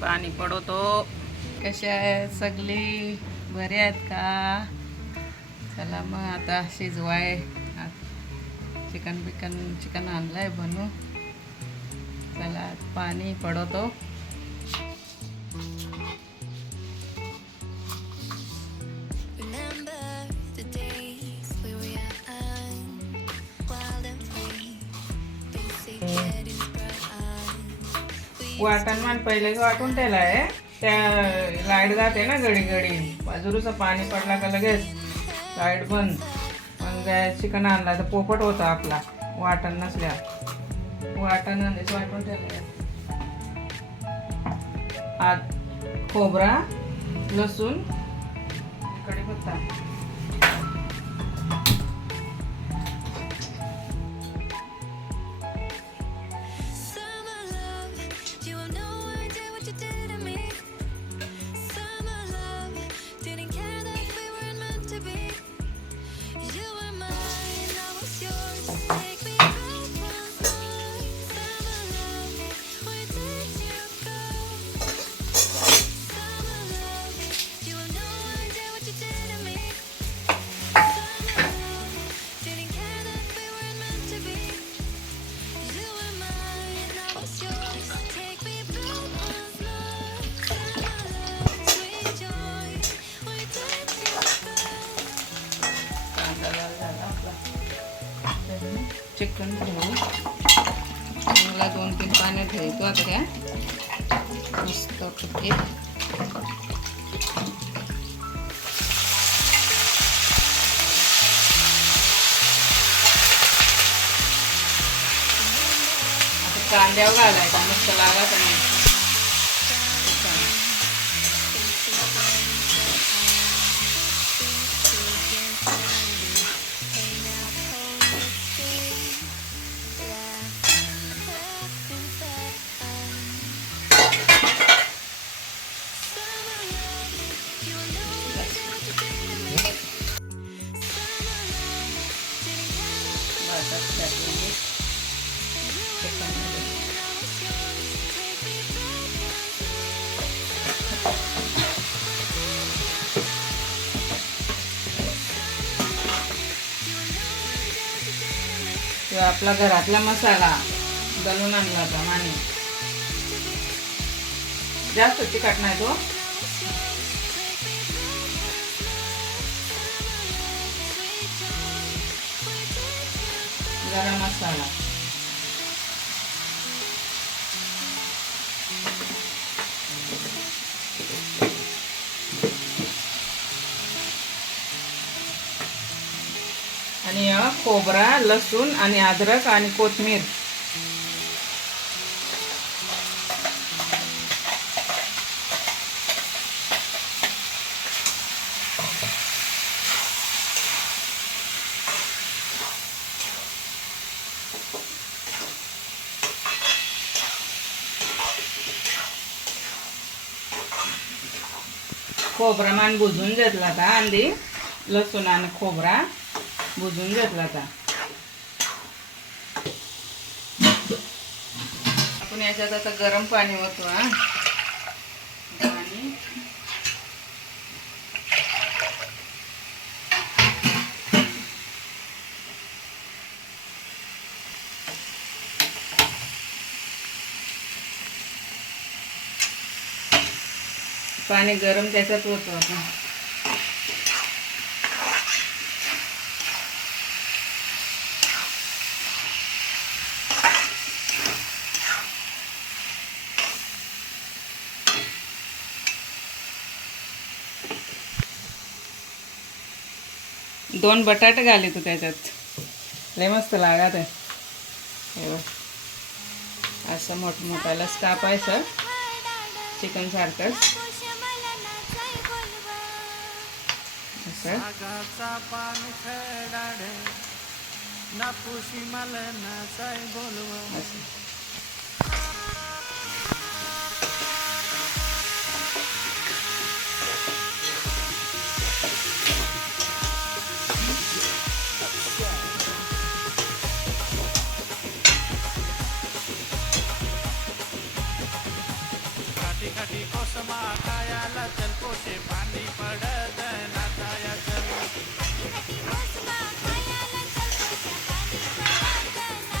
पाणी पडतो. कशा आहेत सगळी, बरे आहेत का? चला मग आता शिजवाय चिकन आणलंय बनू. चला पाणी पडतो. वाटण मान पहिले वाटून त्याला आहे. त्या लाईट जाते ना घडी घडी, बाजूचं पाणी पडला का लगेच लाईट बंद. मग चिकन आणला तर पोपट होता आपला वाटण नसल्या. वाटण आणलेच वाटून त्याला आत खोबरा, लसूण, कढीपत्ता. चिकन ठेवू, मला 2-3 पाण्यात ठेवतो आता काय मस्त पैकी. आता कांद्यावर घालायचा मस्त लागायचा नाही. आपला घरातला मसाला दलून आणला होता माने. जास्त तिखट नाही तो. गरम मसाला, आणि खोबरा, लसूण आणि अद्रक आणि कोथिंबीर. खोबरा मान भुजून घेतला का आधी, लसूण आणि खोबरा भुजून घेतला का. आपण याच्यात आता गरम पाणी होतो. पाणी गरम त्याच्यात होतो आपण. दोन बटाटे घाले तू त्याच्यात, लय मस्त लागत आहे. असं मोठमोठालाच कापायचं चिकन सारखंच. असं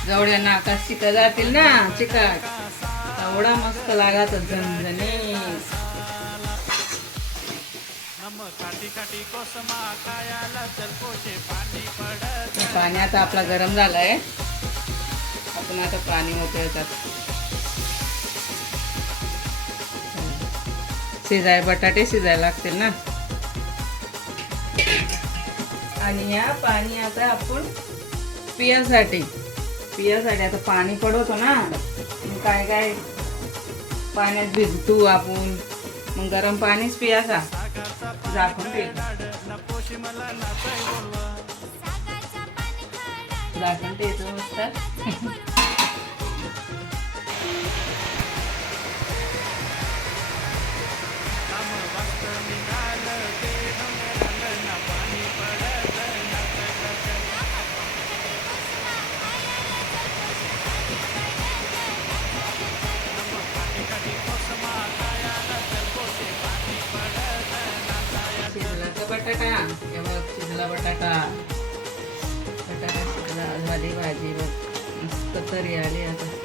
जवळ्या नाकात चिका जातील ना चिकट एवढा मस्त लागत झणझणी. पाणी आता आपला गरम झालाय. आपण आता पाणी होतं याच्यात. बटाटे शिजायला लागतील ना. आणि या पाणी आता आपण पियासाठी आता पाणी पडवतो ना. मग काय पाण्यात भिजतो आपण. मग गरम पाणीच पियाचा. झाकून ठेवायचं मस्त. बटाटा हे बघ शिजला बटाटा शिजला झाली भाजी बघ मस्त तरी आली आता.